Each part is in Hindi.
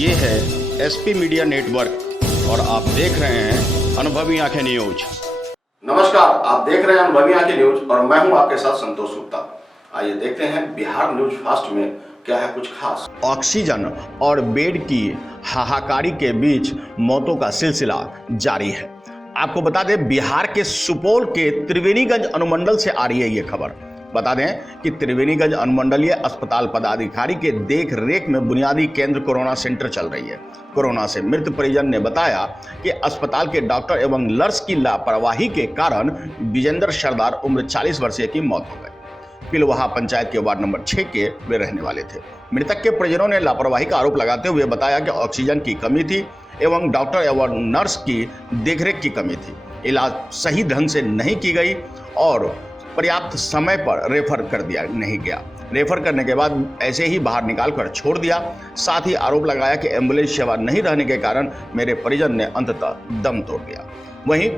ये है एसपी मीडिया नेटवर्क और आप देख रहे हैं अनुभवी आंखें न्यूज। नमस्कार, आप देख रहे हैं अनुभवी आंखें न्यूज और मैं हूं आपके साथ संतोष गुप्ता। आइए देखते हैं बिहार न्यूज फास्ट में क्या है कुछ खास। ऑक्सीजन और बेड की हाहाकारी के बीच मौतों का सिलसिला जारी है। आपको बता दें, बिहार के सुपौल के त्रिवेणीगंज अनुमंडल से आ रही है ये खबर। बता दें कि त्रिवेणीगंज अनुमंडलीय अस्पताल पदाधिकारी के देख रेख में बुनियादी केंद्र कोरोना सेंटर चल रही है। कोरोना से मृत परिजन ने बताया कि अस्पताल के डॉक्टर एवं नर्स की लापरवाही के कारण विजेंद्र सरदार उम्र 40 वर्षीय की मौत हो गई। पिलवाहा पंचायत के वार्ड नंबर 6 के वे रहने वाले थे। मृतक के परिजनों ने लापरवाही का आरोप लगाते हुए बताया कि ऑक्सीजन की कमी थी एवं डॉक्टर एवं नर्स की देखरेख की कमी थी। इलाज सही ढंग से नहीं की गई और पर्याप्त समय पर रेफर कर दिया नहीं गया। रेफर करने के बाद ऐसे ही बाहर निकाल कर छोड़ दिया। साथ ही आरोप लगाया कि एम्बुलेंस सेवा नहीं रहने के कारण मेरे परिजन ने अंततः दम तोड़ दिया। वहीं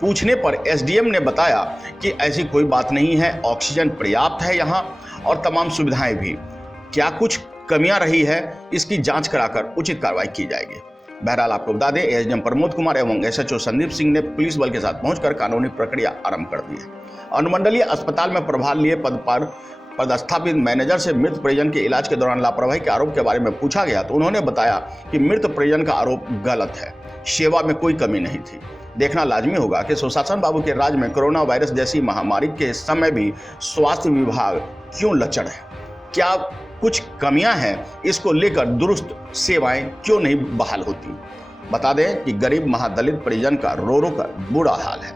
पूछने पर एसडीएम ने बताया कि ऐसी कोई बात नहीं है, ऑक्सीजन पर्याप्त है यहाँ और तमाम सुविधाएं भी। क्या कुछ कमियां रही है, इसकी जांच कराकर उचित कार्रवाई की जाएगी। बहरहाल आपको बता दें, एसडीएम प्रमोद कुमार एवं एसएचओ संदीप सिंह ने पुलिस बल के साथ पहुंचकर कानूनी प्रक्रिया आरंभ कर दी है। अनुमंडलीय अस्पताल में प्रभार लिए पद पर पदस्थापित मैनेजर से मृत परिजन के इलाज के दौरान लापरवाही के आरोप के बारे में पूछा गया तो उन्होंने बताया कि मृत परिजन का आरोप गलत है, सेवा में कोई कमी नहीं थी। देखना लाजमी होगा कि सुशासन बाबू के राज में कोरोना वायरस जैसी महामारी के समय भी स्वास्थ्य विभाग क्यों लचर है, क्या कुछ कमियां हैं, इसको लेकर दुरुस्त सेवाएं क्यों नहीं बहाल होती। बता दें कि गरीब महादलित परिजन का रो रो कर बुरा हाल है।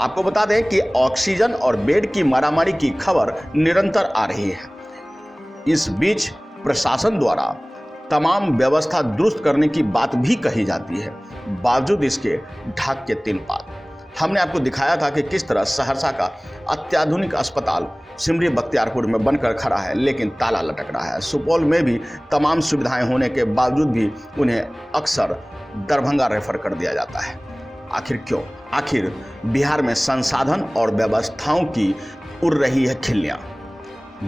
आपको बता दें कि ऑक्सीजन और बेड की मारामारी की खबर निरंतर आ रही है। इस बीच प्रशासन द्वारा तमाम व्यवस्था दुरुस्त करने की बात भी कही जाती है, बावजूद इसके ढाक के 3 पात। हमने आपको दिखाया था कि किस तरह सहरसा का अत्याधुनिक अस्पताल सिमरी बख्तियारपुर में बनकर खड़ा है, लेकिन ताला लटक रहा है। सुपौल में भी तमाम सुविधाएं होने के बावजूद भी उन्हें अक्सर दरभंगा रेफर कर दिया जाता है। आखिर क्यों? आखिर बिहार में संसाधन और व्यवस्थाओं की उड़ रही है खिल्लियां।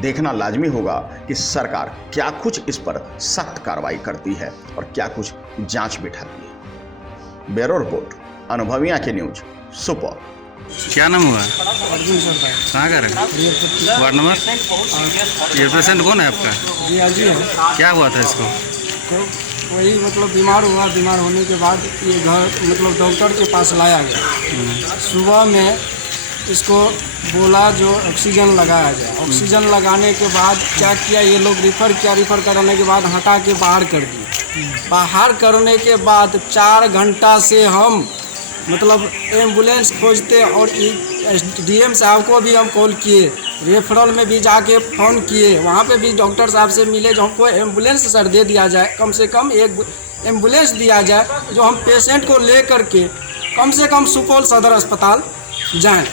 देखना लाजमी होगा कि सरकार क्या कुछ इस पर सख्त कार्रवाई करती है और क्या कुछ जांच बिठाती है। ब्यूरो रिपोर्ट, अनुभवी आंखें न्यूज, सुपौल। क्या नाम हुआ? अर्जुन सरकार। कहाँ का है? Ward number? ये पेशेंट कौन है आपका? जी अजी है। क्या हुआ था इसको? तो वही बीमार हुआ, बीमार होने के बाद ये घर डॉक्टर के पास लाया गया। सुबह में इसको बोला जो ऑक्सीजन लगाया जाए। ऑक्सीजन लगाने के बाद क्या किया ये लोग, रेफर कराने के बाद हटा के बाहर कर दिए। बाहर करने के बाद 4 घंटा से हम एम्बुलेंस खोजते और डीएम साहब को भी हम कॉल किए, रेफरल में भी जाके फ़ोन किए, वहाँ पे भी डॉक्टर साहब से मिले जो हमको एम्बुलेंस सर दे दिया जाए, कम से कम एक एम्बुलेंस दिया जाए जो हम पेशेंट को ले करके कम से कम सुपौल सदर अस्पताल जाएं।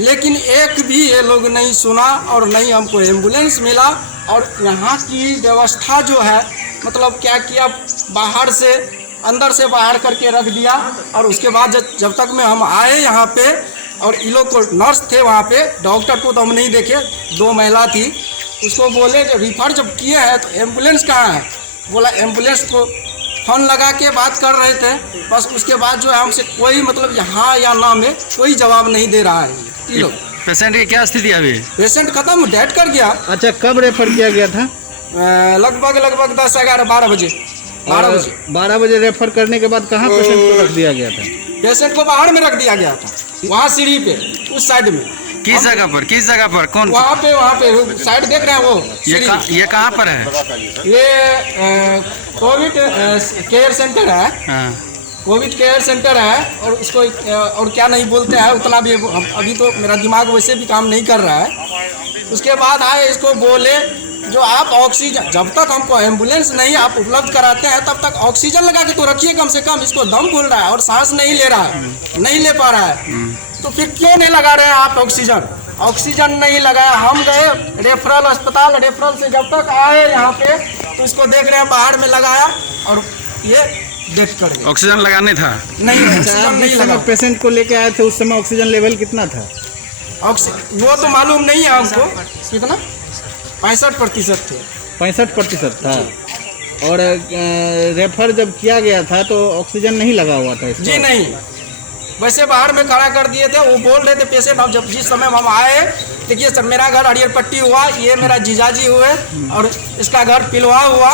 लेकिन एक भी ये लोग नहीं सुना और नहीं हमको एम्बुलेंस मिला। और यहाँ की व्यवस्था जो है क्या किया, बाहर से अंदर से बाहर करके रख दिया। और उसके बाद जब तक में हम आए यहाँ पे और इन लोग को नर्स थे वहाँ पे, डॉक्टर को तो हम नहीं देखे, 2 महिला थी, उसको बोले कि रिफर जब किए हैं तो एम्बुलेंस कहाँ है? बोला एम्बुलेंस को फ़ोन लगा के बात कर रहे थे, बस उसके बाद जो है हमसे कोई यहाँ या ना में कोई जवाब नहीं दे रहा है ये लोग। पेशेंट की क्या स्थिति है अभी? पेशेंट खत्म, डेड कर गया। अच्छा, कब रेफर किया गया था? लगभग 10, 11, 12 बजे। 12 बजे रेफर करने के बाद कहाँ पेशेंट को रख दिया गया था? पेशेंट को बाहर में रख दिया गया था, वहाँ सीढ़ी पे उस साइड में। किस जगह पर? कौन? वहाँ पे साइड देख रहे हैं वो। ये कहाँ पर है? ये कोविड केयर सेंटर है। हाँ। कोविड केयर सेंटर है और इसको और क्या नहीं बोलते हैं उतना भी, अभी तो मेरा दिमाग वैसे भी काम नहीं कर रहा है। उसके बाद आए, इसको बोले जो आप ऑक्सीजन, जब तक हमको एम्बुलेंस नहीं आप उपलब्ध कराते हैं तब तक ऑक्सीजन लगा के तो रखिए कम से कम। इसको दम फूल रहा है और सांस नहीं ले रहा है, नहीं ले पा रहा है, तो फिर क्यों नहीं लगा रहे हैं आप ऑक्सीजन? ऑक्सीजन नहीं लगाया। हम गए रेफरल अस्पताल, रेफरल से जब तक आए यहाँ पे तो इसको देख रहे हैं बाहर में लगाया और ये डेथ कर गया। ऑक्सीजन लगाने था? नहीं, ऑक्सीजन नहीं लगा। पेशेंट को लेके आए थे उस समय ऑक्सीजन लेवल कितना था? वो तो मालूम नहीं है हमको, कितना 65% थे। 65% था। और रेफर जब किया गया था तो ऑक्सीजन नहीं लगा हुआ था इसको? जी नहीं, वैसे बाहर में खड़ा कर दिए थे। वो बोल रहे थे पेशेंट, अब जब जिस समय हम आए, देखिए सर मेरा घर हरियर पट्टी हुआ, ये मेरा जीजाजी हुए और इसका घर पिलवा हुआ,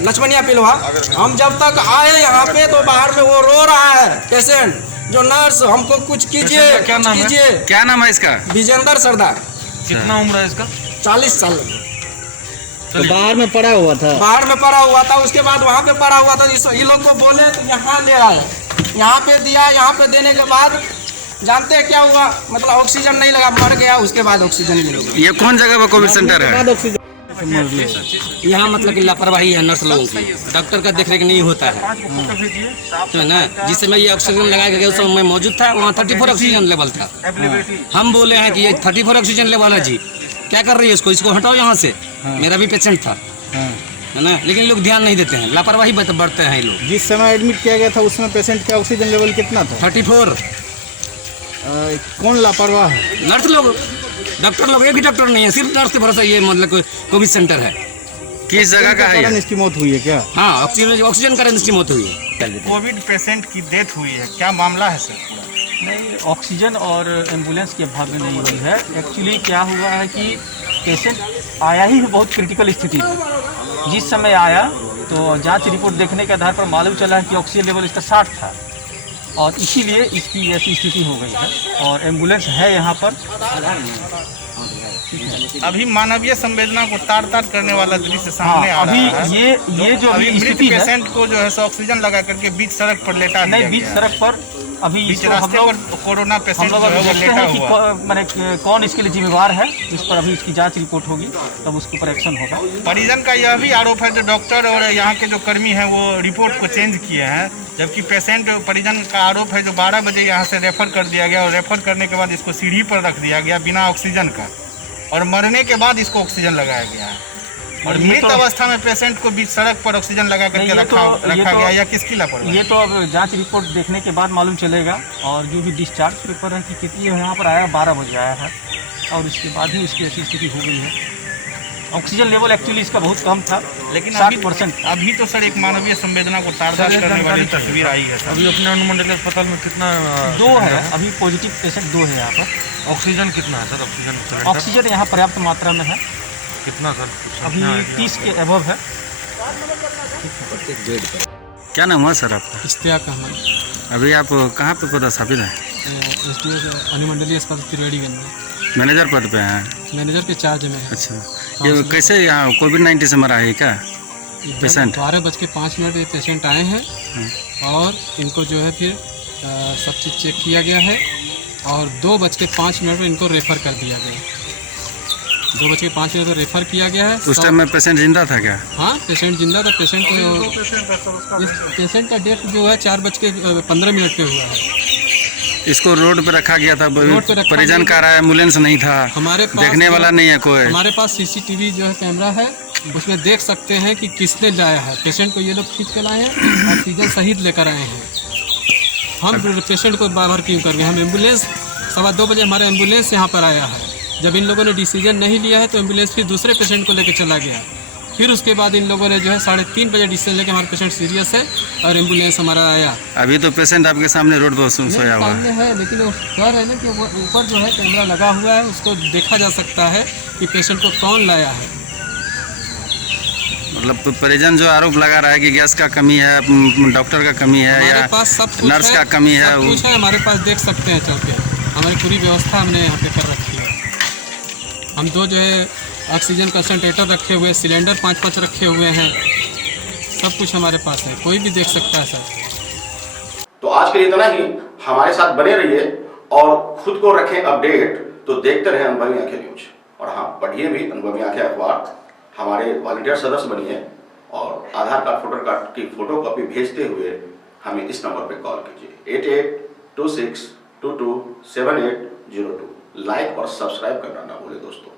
लक्ष्मणिया पिलवा। हम जब तक आए यहाँ पे तो बाहर में वो रो रहा है पेशेंट, जो नर्स हमको कुछ कीजिए कीजिए। क्या नाम है इसका? विजेंद्र सरदार। कितना उम्र है इसका? 40 साल। तो बाहर में पड़ा हुआ था? बाहर में पड़ा हुआ था, उसके बाद वहाँ पे पड़ा हुआ था। ये लोग को बोले तो यहाँ ले आए, यहाँ पे दिया। यहाँ पे देने के बाद जानते हैं क्या हुआ, मतलब ऑक्सीजन नहीं लगा, मर गया। उसके बाद ऑक्सीजन मिलेगा। ये कौन जगह पर कोविड सेंटर है? यहाँ मतलब कि लापरवाही है नर्स लोगों की, डॉक्टर का देखरेख नहीं होता है, तो ना। जिस समय ये ऑक्सीजन लगाया गया उस समय मैं मौजूद था, वहाँ 34 ऑक्सीजन लेवल था। हम बोले हैं कि ये 34 ऑक्सीजन लेवल है जी, क्या कर रही है इसको हटाओ यहाँ से। मेरा भी पेशेंट था, है ना, लेकिन लोग ध्यान नहीं देते हैं, लापरवाही बढ़ते हैं लोग। जिस समय एडमिट किया गया था उस समय पेशेंट का ऑक्सीजन लेवल कितना था? 34। कौन लापरवाह है? नर्स लोग, डॉक्टर लोग। एक भी डॉक्टर नहीं है, सिर्फ नर्स के भरोसा ये मतलब कोविड सेंटर है। किस जगह का है? इसकी मौत हुई है क्या? हाँ, ऑक्सीजन कारण इसकी मौत हुई है। कोविड पेशेंट की डेथ हुई है, क्या मामला है सर? नहीं, ऑक्सीजन और एम्बुलेंस के अभाव में नहीं हुई है। एक्चुअली क्या हुआ है कि पेशेंट आया ही बहुत क्रिटिकल स्थिति में। जिस समय आया तो जांच रिपोर्ट देखने के आधार पर मालूम चला कि ऑक्सीजन लेवल इसका 60 था और इसीलिए इसकी ऐसी स्थिति हो गई है। और एम्बुलेंस है यहाँ पर। अभी मानवीय संवेदना को तार-तार करने वाला दृश्य सामने आ रहा है। अभी ये जो अभी मृत स्थिति है, पेशेंट को जो है सो ऑक्सीजन लगा करके बीच सड़क पर लेटा दिया नहीं, बीच गया है। सड़क पर अभी बीच इसको हम रास्ते लोग पर कोरोना पेशेंट जो अभी है वो देखते लेटा हैं कि हुआ। मैंने कौन इसके लिए जिम्मेवार है। इस पर अभी इसकी जांच रिपोर्ट होगी, तब उसके ऊपर एक्शन होगा। परिजन का यह भी आरोप है, जो डॉक्टर और यहाँ के जो कर्मी हैं वो रिपोर्ट को चेंज किए हैं, जबकि पेशेंट परिजन का आरोप है जो 12 बजे यहाँ से रेफर कर दिया गया और रेफर करने के बाद इसको सीढ़ी पर रख दिया गया बिना ऑक्सीजन का, और मरने के बाद इसको ऑक्सीजन लगाया गया है। और मृत अवस्था में पेशेंट को बीच सड़क पर ऑक्सीजन लगा करके रखा गया, या किसकी लापरवाही? ये तो अब जांच रिपोर्ट देखने के बाद मालूम चलेगा। और जो भी डिस्चार्ज पेपर है कि कितनी यहाँ पर आया, 12 बजे आया है और उसके बाद ही उसकी ऐसी स्थिति हो गई है। ऑक्सीजन लेवल एक्चुअली इसका बहुत कम था, लेकिन 60%। अभी तो सर एक मानवीय संवेदना को तार-तार करने वाली तस्वीर आई है सर। अभी अपने अनुमंडल अस्पताल में कितना 2 है अभी पॉजिटिव पेशेंट, 2 है यहाँ पर। ऑक्सीजन कितना है सर? ऑक्सीजन यहाँ पर्याप्त मात्रा में है, कितना सर? अभी 30 के एबव है। क्या नाम हुआ सर आपका? इश्तियाक अहमद, अभी आप कहाँ पे पदस्थापित हैं? अनुमंडलीय अस्पताल त्रिवेणीगंज में मैनेजर पद पे हैं? मैनेजर के चार्ज में है। अच्छा, ये कैसे यहाँ कोविड-19 से मरा है क्या पेशेंट? 12:05 पेशेंट आए हैं और इनको जो है फिर सब चीज़ चेक किया गया है और 2:05 में इनको रेफ़र कर दिया गया। 2:05 पर रेफ़र किया गया है। उस टाइम में पेशेंट जिंदा था क्या? हाँ, पेशेंट जिंदा था। पेशेंट का डेथ जो है 4:15 पे हुआ है। इसको रोड पे रखा गया था, रोड पे रखा परिजन गया। का रहा है, एम्बुलेंस नहीं था, हमारे पास देखने वाला नहीं है कोई। हमारे पास CCTV जो है कैमरा है, उसमें देख सकते हैं कि किसने लाया है पेशेंट को। ये लोग खींच के लाए हैं, ऑक्सीजन सहित लेकर आए हैं। हम पेशेंट को बाहर क्यों कर गए? हम एम्बुलेंस 2:15 बजे हमारा एम्बुलेंस यहाँ पर आया है। जब इन लोगों ने डिसीजन नहीं लिया है तो एम्बुलेंस फिर दूसरे पेशेंट को लेकर चला गया। फिर उसके बाद इन लोगों ने जो है 3:30 बजे डिसीजन लेकर हमारा पेशेंट सीरियस है और एम्बुलेंस हमारा आया। अभी तो पेशेंट आपके सामने रोड पर सोया हुआ सामने है, लेकिन वो डर है ना कि वो ऊपर जो है कैमरा लगा हुआ है, उसको देखा जा सकता है कि पेशेंट को कौन लाया है। मतलब तो परिजन जो आरोप लगा रहा है कि गैस का कमी है, डॉक्टर का कमी है, हमारे या पास सब कुछ नर्स है, का कमी है, सब कुछ है हमारे पास। देख सकते हैं चल के, हमारी पूरी व्यवस्था हमने यहाँ पे कर रखी है। हम 2 जो है ऑक्सीजन कंसंट्रेटर रखे हुए, सिलेंडर 5-5 रखे हुए हैं, सब कुछ हमारे पास है, कोई भी देख सकता है सर। तो आज के लिए इतना ही। हमारे साथ बने रहिए और खुद को रखें अपडेट। तो देखते रहें अनुभवी आंखें न्यूज, और हाँ, पढ़िए भी अनुभवी आंखें अखबार। हमारे वॉलंटियर सदस्य बनिए और आधार कार्ड, वोटर कार्ड की फोटो कॉपी भेजते हुए हमें इस नंबर पर कॉल कीजिए 8826227802। लाइक और सब्सक्राइब करना ना भूलें दोस्तों।